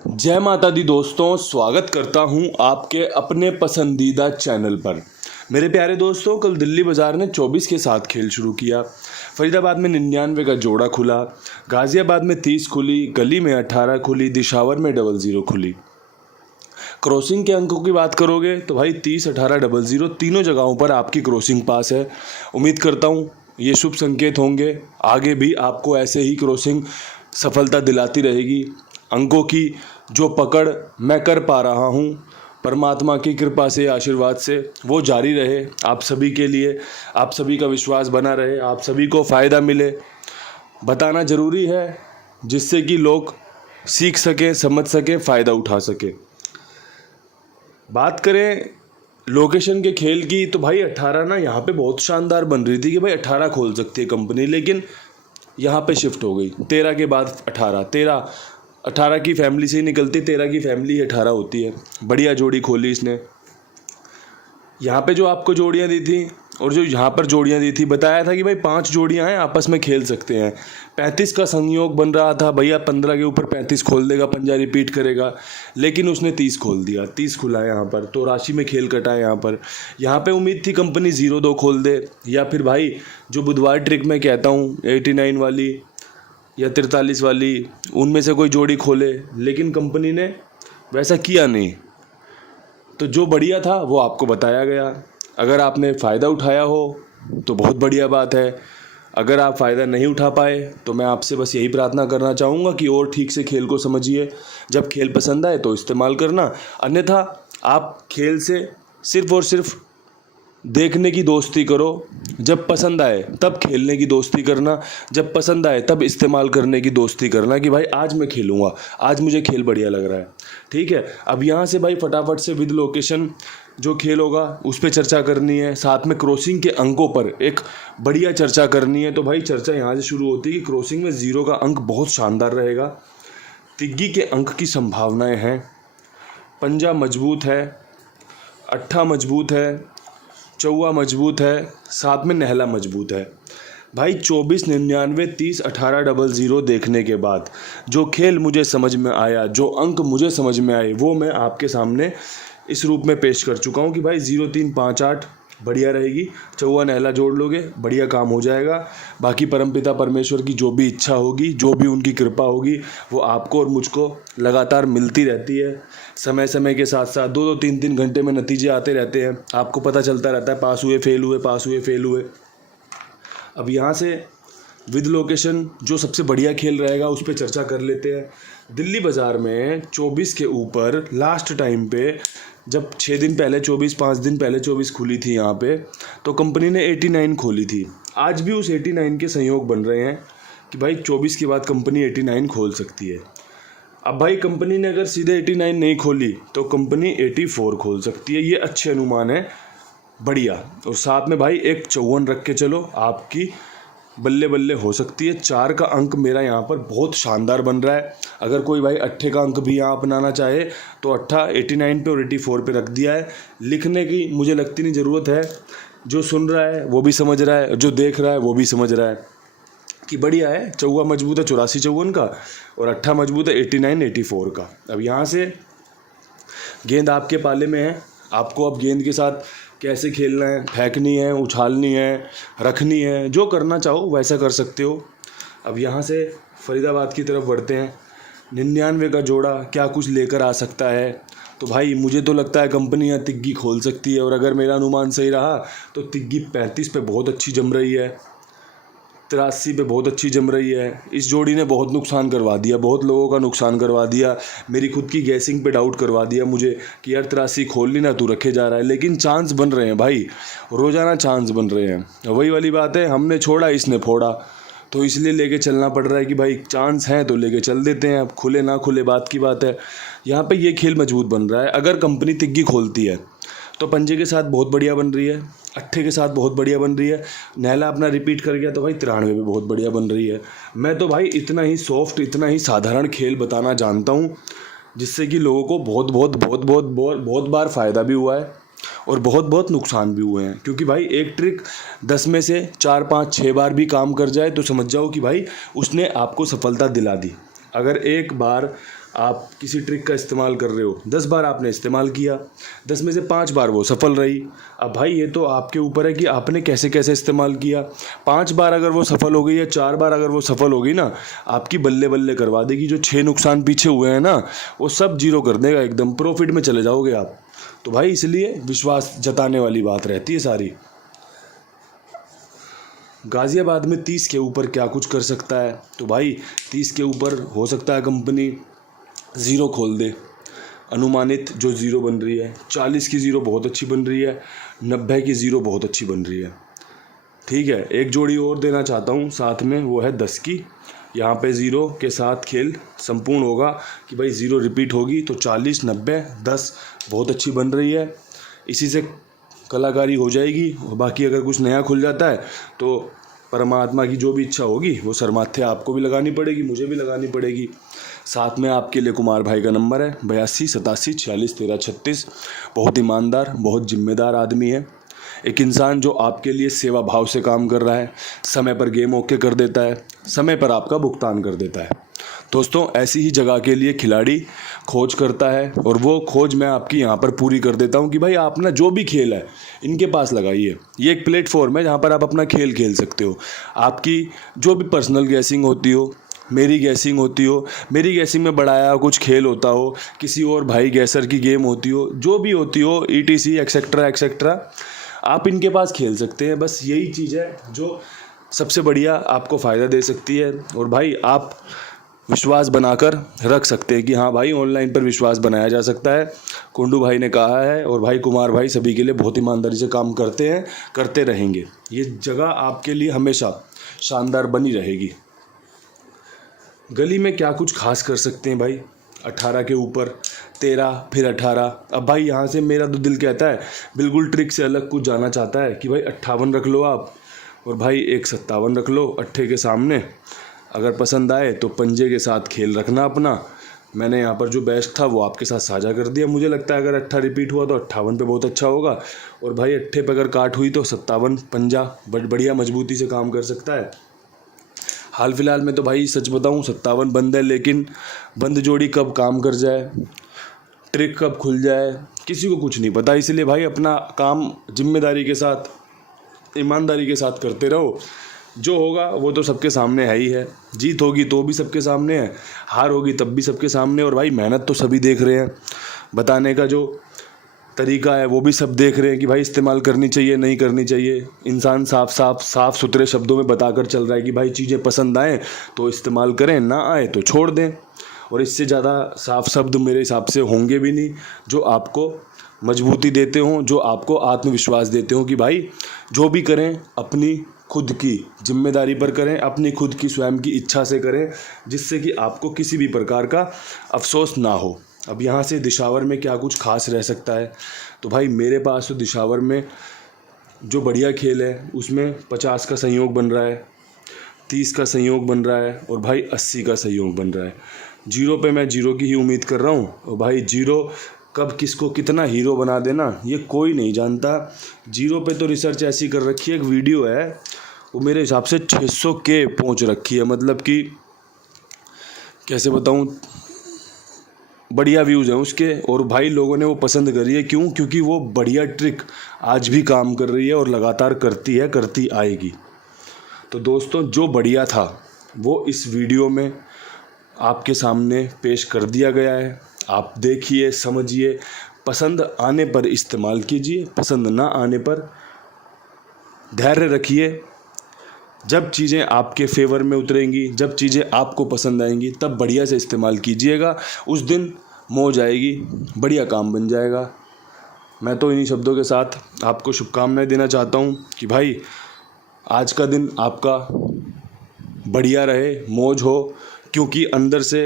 जय माता दी दोस्तों, स्वागत करता हूं आपके अपने पसंदीदा चैनल पर। मेरे प्यारे दोस्तों, कल दिल्ली बाज़ार ने 24 के साथ खेल शुरू किया। फरीदाबाद में 99 का जोड़ा खुला, गाज़ियाबाद में 30 खुली, गली में 18 खुली, दिशावर में 00 खुली। क्रॉसिंग के अंकों की बात करोगे तो भाई 30, 18, 00 तीनों जगहों पर आपकी क्रॉसिंग पास है। उम्मीद करता हूँ ये शुभ संकेत होंगे, आगे भी आपको ऐसे ही क्रॉसिंग सफलता दिलाती रहेगी। अंकों की जो पकड़ मैं कर पा रहा हूँ, परमात्मा की कृपा से, आशीर्वाद से वो जारी रहे आप सभी के लिए। आप सभी का विश्वास बना रहे, आप सभी को फ़ायदा मिले, बताना ज़रूरी है, जिससे कि लोग सीख सकें, समझ सकें, फ़ायदा उठा सकें। बात करें लोकेशन के खेल की तो भाई 18 ना यहाँ पे बहुत शानदार बन रही थी कि भाई 18 खोल सकती है कंपनी, लेकिन यहाँ पे शिफ्ट हो गई 13 के बाद 18 की फैमिली से ही निकलती, 13 की फैमिली 18 होती है। बढ़िया जोड़ी खोली इसने। यहाँ पे जो आपको जोड़ियाँ दी थी और जो यहाँ पर जोड़ियाँ दी थी, बताया था कि भाई 5 जोड़ियाँ हैं, आपस में खेल सकते हैं। 35 का संयोग बन रहा था, भैया 15 के ऊपर 35 खोल देगा, पंजा रिपीट करेगा, लेकिन उसने 30 खोल दिया। 30 खुला है यहाँ पर, तो राशि में खेल कटा है यहाँ पे उम्मीद थी कंपनी 0-2 खोल दे, या फिर भाई जो बुधवार ट्रिक मैं कहता हूँ 89 वाली या 43 वाली, उनमें से कोई जोड़ी खोले, लेकिन कंपनी ने वैसा किया नहीं। तो जो बढ़िया था वो आपको बताया गया। अगर आपने फ़ायदा उठाया हो तो बहुत बढ़िया बात है। अगर आप फ़ायदा नहीं उठा पाए तो मैं आपसे बस यही प्रार्थना करना चाहूँगा कि और ठीक से खेल को समझिए। जब खेल पसंद आए तो इस्तेमाल करना, अन्यथा आप खेल से सिर्फ़ और सिर्फ देखने की दोस्ती करो। जब पसंद आए तब खेलने की दोस्ती करना, जब पसंद आए तब इस्तेमाल करने की दोस्ती करना कि भाई आज मैं खेलूँगा, आज मुझे खेल बढ़िया लग रहा है। ठीक है, अब यहाँ से भाई फटाफट से विद लोकेशन जो खेल होगा उस पर चर्चा करनी है, साथ में क्रॉसिंग के अंकों पर एक बढ़िया चर्चा करनी है। तो भाई चर्चा यहाँ से शुरू होती है कि क्रॉसिंग में 0 का अंक बहुत शानदार रहेगा, तिग्गी के अंक की संभावनाएँ हैं, पंजा मजबूत है, अट्ठा मजबूत है, चौवा मजबूत है, साथ में नहला मजबूत है। भाई 24, 99, 30, 18, 00 देखने के बाद जो खेल मुझे समझ में आया, जो अंक मुझे समझ में आए, वो मैं आपके सामने इस रूप में पेश कर चुका हूँ कि भाई 0, 3, 5, 8 बढ़िया रहेगी, चौवा नहला जोड़ लोगे बढ़िया काम हो जाएगा। बाकी परमपिता परमेश्वर की जो भी इच्छा होगी, जो भी उनकी कृपा होगी, वो आपको और मुझको लगातार मिलती रहती है। समय समय के साथ साथ 2-2, 3-3 घंटे में नतीजे आते रहते हैं, आपको पता चलता रहता है, पास हुए, फेल हुए, पास हुए, फेल हुए। अब यहाँ से विद लोकेशन जो सबसे बढ़िया खेल रहेगा उस पर चर्चा कर लेते हैं। दिल्ली बाज़ार में 24 के ऊपर लास्ट टाइम पे, जब 6 दिन पहले 24, 5 दिन पहले 24 खुली थी यहाँ पे, तो कंपनी ने 89 खोली थी। आज भी उस 89 के संयोग बन रहे हैं कि भाई 24 के बाद कंपनी 89 खोल सकती है। अब भाई कंपनी ने अगर सीधे 89 नहीं खोली तो कंपनी 84 खोल सकती है, ये अच्छे अनुमान है, बढ़िया। और साथ में भाई एक 54 रख के चलो, आपकी बल्ले बल्ले हो सकती है। 4 का अंक मेरा यहाँ पर बहुत शानदार बन रहा है। अगर कोई भाई 8 का अंक भी यहाँ अपनाना चाहे तो 8 89 पे और 84 पे रख दिया है। लिखने की मुझे लगती नहीं ज़रूरत है, जो सुन रहा है वो भी समझ रहा है, जो देख रहा है वो भी समझ रहा है कि बढ़िया है। चौवा मजबूत है 84-54 का, और 8 मजबूत है 89-84 का। अब यहाँ से गेंद आपके पाले में है, आपको अब गेंद के साथ कैसे खेलना है, फेंकनी है, उछालनी है, रखनी है, जो करना चाहो वैसा कर सकते हो। अब यहाँ से फरीदाबाद की तरफ बढ़ते हैं। 99 का जोड़ा क्या कुछ लेकर आ सकता है, तो भाई मुझे तो लगता है कंपनी यहाँ तिग्गी खोल सकती है, और अगर मेरा अनुमान सही रहा तो तिग्गी 35 पे बहुत अच्छी जम रही है, 83 पे बहुत अच्छी जम रही है। इस जोड़ी ने बहुत नुकसान करवा दिया, बहुत लोगों का नुकसान करवा दिया, मेरी खुद की गैसिंग पे डाउट करवा दिया मुझे कि यार 83 खोल ली ना, तू रखे जा रहा है। लेकिन चांस बन रहे हैं भाई, रोज़ाना चांस बन रहे हैं। वही वाली बात है, हमने छोड़ा इसने फोड़ा, तो इसलिए लेके चलना पड़ रहा है कि भाई चांस है तो लेके चल देते हैं। अब खुले ना खुले बात की बात है। यहाँ पे ये खेल मजबूत बन रहा है। अगर कंपनी तिग्गी खोलती है तो पंजे के साथ बहुत बढ़िया बन रही है, अट्ठे के साथ बहुत बढ़िया बन रही है, नहला अपना रिपीट कर गया तो भाई 93 में बहुत बढ़िया बन रही है। मैं तो भाई इतना ही सॉफ्ट, इतना ही साधारण खेल बताना जानता हूँ, जिससे कि लोगों को बहुत बहुत बहुत बहुत बहुत बहुत बार फ़ायदा भी हुआ है और बहुत बहुत नुकसान भी हुए हैं। क्योंकि भाई एक ट्रिक 10 में से 4, 5, 6 बार भी काम कर जाए तो समझ जाओ कि भाई उसने आपको सफलता दिला दी। अगर एक बार आप किसी ट्रिक का इस्तेमाल कर रहे हो, 10 बार आपने इस्तेमाल किया, 10 में से 5 बार वो सफल रही। अब भाई ये तो आपके ऊपर है कि आपने कैसे कैसे इस्तेमाल किया। 5 बार अगर वो सफल हो गई या 4 बार अगर वो सफल हो गई ना, आपकी बल्ले बल्ले करवा देगी। जो 6 नुकसान पीछे हुए हैं ना, वो सब जीरो कर देगा, एकदम प्रॉफिट में चले जाओगे आप। तो भाई इसलिए विश्वास जताने वाली बात रहती है सारी। गाज़ियाबाद में 30 के ऊपर क्या कुछ कर सकता है, तो भाई 30 के ऊपर हो सकता है कंपनी ज़ीरो खोल दे। अनुमानित जो ज़ीरो बन रही है, 40 की ज़ीरो बहुत अच्छी बन रही है, 90 की ज़ीरो बहुत अच्छी बन रही है। ठीक है, एक जोड़ी और देना चाहता हूँ साथ में, वो है 10 की। यहाँ पे ज़ीरो के साथ खेल संपूर्ण होगा कि भाई ज़ीरो रिपीट होगी तो 40, 90, 10 बहुत अच्छी बन रही है। इसी से कलाकारी हो जाएगी। और बाकी अगर कुछ नया खुल जाता है तो परमात्मा की जो भी इच्छा होगी वो सरमाथे आपको भी लगानी पड़ेगी, मुझे भी लगानी पड़ेगी। साथ में आपके लिए कुमार भाई का नंबर है 82 87 46 13 36। बहुत ईमानदार, बहुत जिम्मेदार आदमी है। एक इंसान जो आपके लिए सेवा भाव से काम कर रहा है, समय पर गेम ओके कर देता है, समय पर आपका भुगतान कर देता है। दोस्तों ऐसी ही जगह के लिए खिलाड़ी खोज करता है, और वो खोज मैं आपकी यहाँ पर पूरी कर देता हूँ कि भाई आप ना जो भी खेल है इनके पास लगाइए। ये एक प्लेटफॉर्म है जहाँ पर आप अपना खेल खेल सकते हो। आपकी जो भी पर्सनल गैसिंग होती हो, मेरी गैसिंग होती हो, मेरी गैसिंग में बढ़ाया कुछ खेल होता हो, किसी और भाई गैसर की गेम होती हो, जो भी होती हो, ETC एक्सेट्रा एक्सेट्रा, आप इनके पास खेल सकते हैं। बस यही चीज़ है जो सबसे बढ़िया आपको फ़ायदा दे सकती है। और भाई आप विश्वास बनाकर रख सकते हैं कि हाँ भाई ऑनलाइन पर विश्वास बनाया जा सकता है। कुंडू भाई ने कहा है, और भाई कुमार भाई सभी के लिए बहुत ईमानदारी से काम करते हैं, करते रहेंगे। ये जगह आपके लिए हमेशा शानदार बनी रहेगी। गली में क्या कुछ खास कर सकते हैं भाई, 18 के ऊपर 13 फिर 18। अब भाई यहाँ से मेरा तो दिल कहता है बिल्कुल ट्रिक से अलग कुछ जाना चाहता है कि भाई 58 रख लो आप, और भाई एक 57 रख लो अट्ठे के सामने। अगर पसंद आए तो पंजे के साथ खेल रखना अपना। मैंने यहाँ पर जो बेस्ट था वो आपके साथ साझा कर दिया। मुझे लगता है अगर 8 रिपीट हुआ तो 58 पे बहुत अच्छा होगा, और भाई 8 पे अगर काट हुई तो 57 पंजा बढ़िया मजबूती से काम कर सकता है। हाल फिलहाल में तो भाई सच बताऊँ 57 बंद है, लेकिन बंद जोड़ी कब काम कर जाए, ट्रिक कब खुल जाए, किसी को कुछ नहीं पता। इसलिए भाई अपना काम जिम्मेदारी के साथ, ईमानदारी के साथ करते रहो। जो होगा वो तो सबके सामने है ही है। जीत होगी तो भी सबके सामने है, हार होगी तब भी सबके सामने। और भाई मेहनत तो सभी देख रहे हैं, बताने का जो तरीका है वो भी सब देख रहे हैं कि भाई इस्तेमाल करनी चाहिए नहीं करनी चाहिए। इंसान साफ सुथरे शब्दों में बताकर चल रहा है कि भाई चीज़ें पसंद आएँ तो इस्तेमाल करें, ना आए तो छोड़ दें। और इससे ज़्यादा साफ शब्द मेरे हिसाब से होंगे भी नहीं, जो आपको मजबूती देते हों, जो आपको आत्मविश्वास देते हों कि भाई जो भी करें अपनी खुद की जिम्मेदारी पर करें, अपनी खुद की स्वयं की इच्छा से करें, जिससे कि आपको किसी भी प्रकार का अफसोस ना हो। अब यहाँ से दिशावर में क्या कुछ खास रह सकता है, तो भाई मेरे पास तो दिशावर में जो बढ़िया खेल है उसमें 50 का संयोग बन रहा है, 30 का संयोग बन रहा है, और भाई 80 का संयोग बन रहा है। जीरो पे मैं जीरो की ही उम्मीद कर रहा हूँ। और भाई जीरो कब किसको कितना हीरो बना देना ये कोई नहीं जानता। जीरो पे तो रिसर्च ऐसी कर रखी है, एक वीडियो है वो मेरे हिसाब से 600 के पहुंच रखी है, मतलब कि कैसे बताऊं, बढ़िया व्यूज़ हैं उसके। और भाई लोगों ने वो पसंद करी है, क्यों? क्योंकि वो बढ़िया ट्रिक आज भी काम कर रही है और लगातार करती है, करती आएगी। तो दोस्तों जो बढ़िया था वो इस वीडियो में आपके सामने पेश कर दिया गया है। आप देखिए, समझिए, पसंद आने पर इस्तेमाल कीजिए, पसंद ना आने पर धैर्य रखिए। जब चीज़ें आपके फेवर में उतरेंगी, जब चीज़ें आपको पसंद आएंगी, तब बढ़िया से इस्तेमाल कीजिएगा। उस दिन मौज आएगी, बढ़िया काम बन जाएगा। मैं तो इन्हीं शब्दों के साथ आपको शुभकामनाएं देना चाहता हूँ कि भाई आज का दिन आपका बढ़िया रहे, मौज हो, क्योंकि अंदर से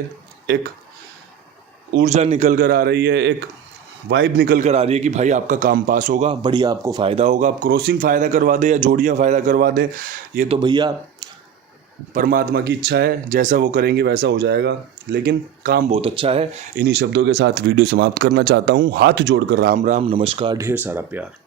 एक ऊर्जा निकल कर आ रही है, एक वाइब निकल कर आ रही है कि भाई आपका काम पास होगा, बढ़िया आपको फ़ायदा होगा। आप क्रॉसिंग फ़ायदा करवा दें या जोड़ियाँ फ़ायदा करवा दें, ये तो भैया परमात्मा की इच्छा है, जैसा वो करेंगे वैसा हो जाएगा, लेकिन काम बहुत अच्छा है। इन्हीं शब्दों के साथ वीडियो समाप्त करना चाहता हूँ। हाथ जोड़कर राम राम, नमस्कार, ढेर सारा प्यार।